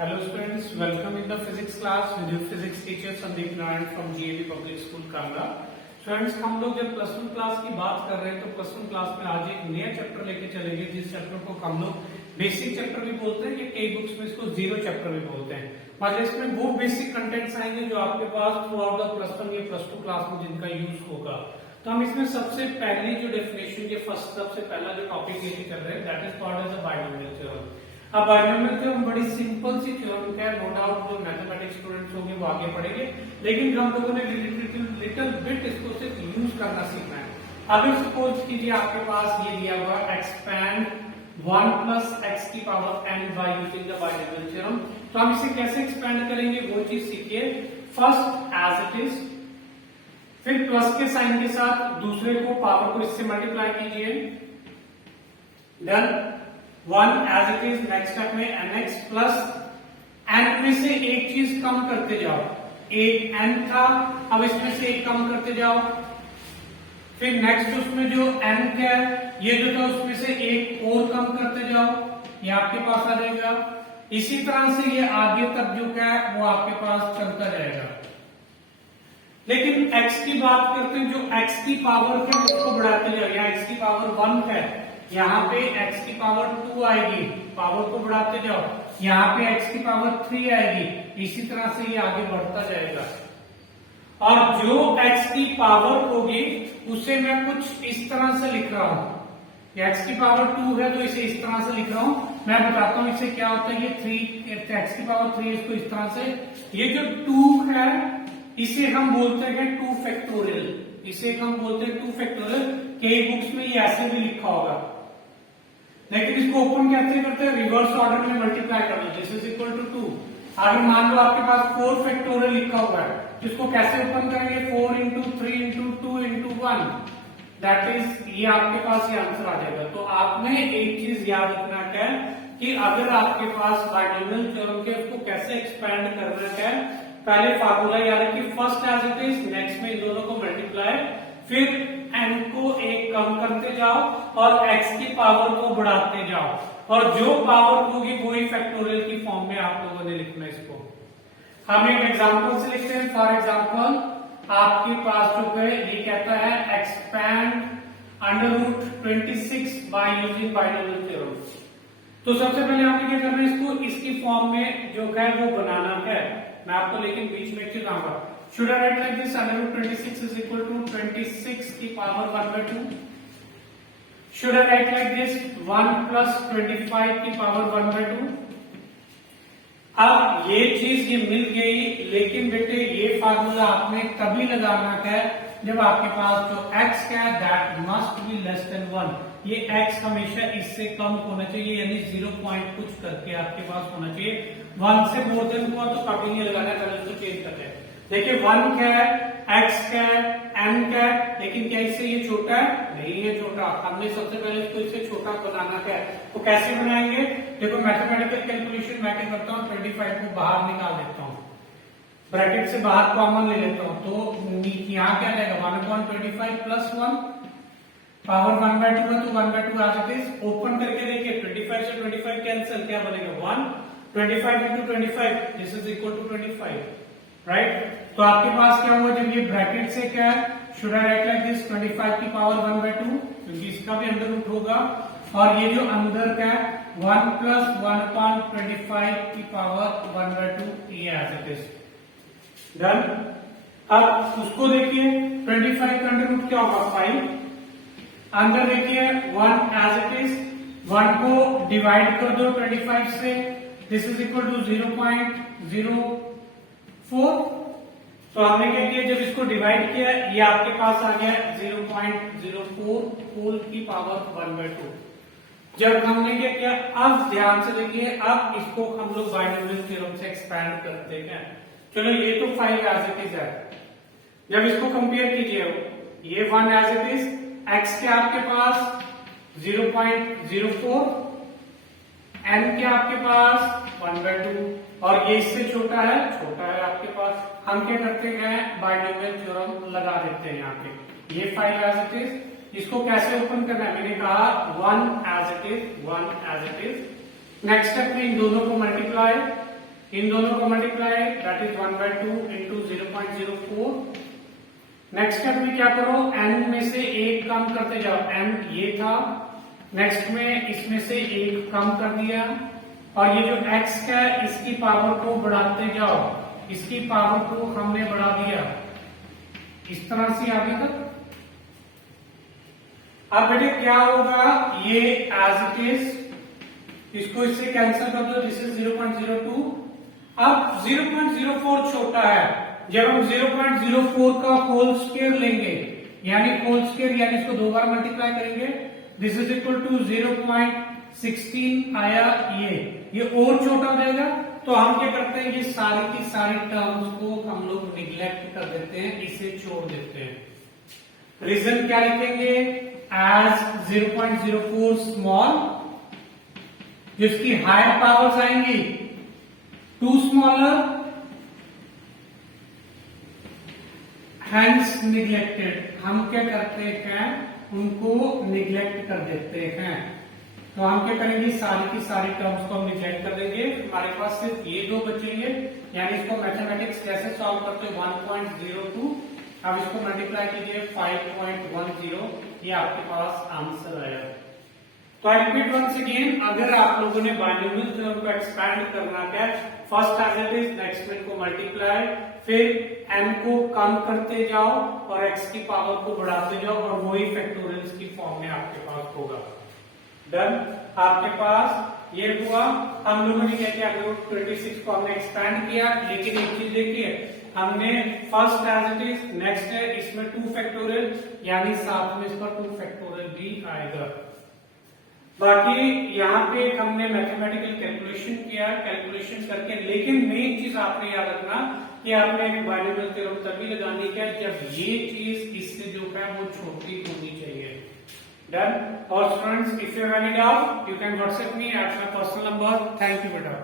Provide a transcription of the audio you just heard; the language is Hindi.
Hello students, welcome in the physics class with your physics teacher Sandeep Narayan from GAV Public School Kanga। Students हम लोग जब प्लस वन क्लास की बात कर रहे हैं तो प्लस वन क्लास में आज एक नया चैप्टर लेके चलेंगे जिस चैप्टर को हम लोग बेसिक चैप्टर भी बोलते हैं, कि कई बुक्स में इसको जीरो चैप्टर भी बोलते हैं। मतलब इसमें वो बेसिक कंटेंट्स आएंगे जो आपके pass through out the plus one या प्लस टू क्लास में जिनका यूज होगा। तो हम इसमें सबसे पहली जो डेफिनेशन के फर्स्ट सबसे पहला जो टॉपिक लेके चल रहे हैं that is called as a binomial theorem. अब बायनोमियल थ्योरम बड़ी सिंपल सी थ्योरम है, नो डाउट जो मैथमेटिक्स स्टूडेंट्स होंगे वो आगे पढ़ेंगे, लेकिन हम लोगों ने लिटिल बिट इसको सिर्फ यूज करना सीखना है। अभी सपोज कीजिए आपके पास ये दिया हुआ एक्सपैंड 1 प्लस एक्स की power n by using the binomial theorem. तो हम इसे कैसे एक्सपैंड करेंगे वो चीज सीखिए। फर्स्ट एज इट इज, फिर प्लस के साइन के साथ दूसरे को पावर को इससे मल्टीप्लाई कीजिए, done. 1 as it is, next step में nx प्लस n में से एक चीज कम करते जाओ, एक n था अब इसमें से एक कम करते जाओ, फिर नेक्स्ट उसमें जो n है ये जो था उसमें से एक और कम करते जाओ, ये आपके पास आ जाएगा। इसी तरह से ये आगे तक जो क्या है वो आपके पास चलता जाएगा। लेकिन x की बात करते हैं, जो x की पावर है उसको बढ़ाते जाओ, यहाँ x की पावर 1 है, यहाँ पे x की पावर 2 आएगी, पावर को बढ़ाते जाओ, यहाँ पे x की पावर 3 आएगी, इसी तरह से ये आगे बढ़ता जाएगा। और जो x की पावर होगी उसे मैं कुछ इस तरह से लिख रहा हूं, x की पावर 2 है तो इसे इस तरह से लिख रहा हूं। मैं बताता हूं इससे क्या होता है। ये 3 x की पावर 3 इसको इस तरह से, ये जो 2 है इसे हम बोलते हैं 2 फैक्टोरियल, इसे हम बोलते हैं 2 फैक्टोरियल। कई बुक्स में ये ऐसे भी लिखा होगा, लेकिन इसको ओपन कैसे करते हैं, रिवर्स ऑर्डर में मल्टीप्लाई कर दो, दिस इज इक्वल टू 2। अगर मान लो आपके पास 4 फैक्टोरियल लिखा हुआ है, इसको कैसे ओपन करेंगे, 4 into 3 into 2 into 1, that is ये आपके पास ये आंसर आ जाएगा। तो आपने एक चीज याद रखना है कि अगर आपके पास बायनोमियल थ्योरम के उसको कैसे एक्सपैंड करना है, पहले फार्मूला याद रखिए, first as it is, next में इन दोनों को मल्टीप्लाई, फिर n को एक कम करते जाओ और x की पावर को बढ़ाते जाओ, और जो पावर होगी वही फैक्टोरियल की फॉर्म में आप लोगों ने लिखना है इसको। हम एक एग्जांपल से लिखते हैं। फॉर एग्जांपल आपके पास जो है ये कहता है expand √26 by using binomial theorem. तो सबसे पहले आपने क्या करना है, इसको इसकी फॉर्म में जो है वो बनाना है। मैं आपको लेकिन बीच में एक चीज आऊंगा, should I write like this, √26 is equal to 26 की power 1/2। should I write like this, 1 plus 25 की पावर 1/2। अब ये चीज ये मिल गई, लेकिन बेटे ये फार्मूला आपने तभी लगाना है जब आपके पास जो x है that must be less than 1। ये x हमेशा इससे कम होना चाहिए, यानी 0 पॉइंट कुछ करके आपके पास होना चाहिए। 1 से मोर देन हुआ तो कभी नहीं लगाना, पहले उसको चेंज करते हैं। देखिए 1 क्या है, x क्या है, n क्या है, लेकिन क्या इससे ये छोटा है, नहीं है छोटा। हमने सबसे पहले इसको इससे छोटा बनाना है, तो कैसे बनाएंगे, देखो मैथमेटिकल कैलकुलेशन मैं क्या करता हूँ, 25 को बाहर निकाल देता हूँ, ब्रैकेट से बाहर कॉमन ले लेता हूँ, तो यहाँ क्या जाएगा 1/25 प्लस 1 पावर 1/2 है, तो 1/2 आज इट इज। ओपन करके देखिए 25 से 25 कैंसिल, क्या बनेगा 1, 25 into 25 this is equal to 25, right. तो आपके पास क्या हुआ, जब ये ब्रैकेट से क्या है, should I right like this 25 की पावर 1/2, क्योंकि इसका भी अंदर रूट होगा, और ये जो अंदर का 1 प्लस 1/25 की पावर 1/2 ये एज इट इज, डन। अब उसको देखिए 25 का अंडर रूट क्या होगा 5, अंदर देखिए 1 एज इट इज, 1 को डिवाइड कर दो 25 से, दिस इज इक्वल टू 0.04। तो हमने क्या किया, जब इसको डिवाइड किया ये आपके पास आ गया 0.04 होल की पावर 1/2। जब हमने क्या किया, अब ध्यान से देखिए, अब इसको हम लोग बायनोमियल थ्योरम से एक्सपैंड करते हैं। चलो ये तो 5 एज इट इज है, जब इसको कंपेयर कीजिए, ये 1 एज इट इज, x के आपके पास 0.04, n के आपके पास 1/2, और ये इससे छोटा है आपके पास। हम क्या करते हैं, बायनोमियल थ्योरम लगा देते हैं यहाँ पे। ये 5 एज इट इज, इसको कैसे ओपन करना है, मैंने कहा 1 as it is, 1 as it is. Next step में इन दोनों को मल्टीप्लाई, इन दोनों को multiply, that is 1/2 into 0.04। Next step में क्या करो, n में से एक कम करते जाओ, n ये था, नेक्स्ट में इसमें से एक कम कर दिया, और ये जो x है इसकी पावर को बढ़ाते जाओ, इसकी पावर को हमने बढ़ा दिया इस तरह से आगे तक। अब बेटे क्या होगा, ये एज इट इज, इसको इससे कैंसिल कर दो, दिस इज 0.02। अब 0.04 छोटा है, जब हम 0.04 का होल स्क्वायर लेंगे, यानी होल स्क्वायर यानी इसको दो बार मल्टीप्लाई करेंगे, दिस इज इक्वल टू 0.16 आया, ये और छोटा हो जाएगा। तो हम क्या करते हैं, ये सारी की सारी टर्म्स को हम लोग निग्लेक्ट कर देते हैं, इसे छोड़ देते हैं। रीजन क्या लिखेंगे, एज 0.04 स्मॉल, जिसकी हायर पावर्स आएंगी टू स्मॉलर, हैंस निग्लेक्टेड। हम क्या करते हैं, उनको निग्लेक्ट कर देते हैं। तो हम क्या करेंगे, सारी की सारी टर्म्स को हम निग्लेक्ट कर देंगे, हमारे पास सिर्फ ये दो बचेंगे। यानी इसको मैथमेटिक्स कैसे सॉल्व करते हैं, 1.02, अब इसको मल्टीप्लाई कीजिए 5.10, ये आपके पास आंसर आया। तो आई रिपीट वंस अगेन, अगर आप लोगों ने बाइनोमियल थ्योरम को एक्सपैंड करना है, first as it is, next में को मल्टीप्लाई, फिर n को कम करते जाओ और x की पावर को बढ़ाते जाओ, और वही फैक्टोरियल्स की फॉर्म में आपके पास होगा। डन, आपके पास ये हुआ। हम लोगों ने क्या किया, 26 को हमने एक्सपैंड किया, लेकिन एक चीज देखिए, हमने first as it is, next है इसमें 2 फैक्टोरियल, यानी साथ में इसका 2 फैक्टोरियल भी आएगा। बाकी यहाँ पे हमने मैथमेटिकल कैलकुलेशन किया, कैलकुलेशन करके, लेकिन मेन चीज आपने याद रखना कि आपने एक बाइनोमियल थ्योरम तभी लगानी है जब ये चीज इससे जो है वो छोटी होनी चाहिए। डन। और students, if you have any doubt, you can WhatsApp me at my personal number. Thank you बेटा।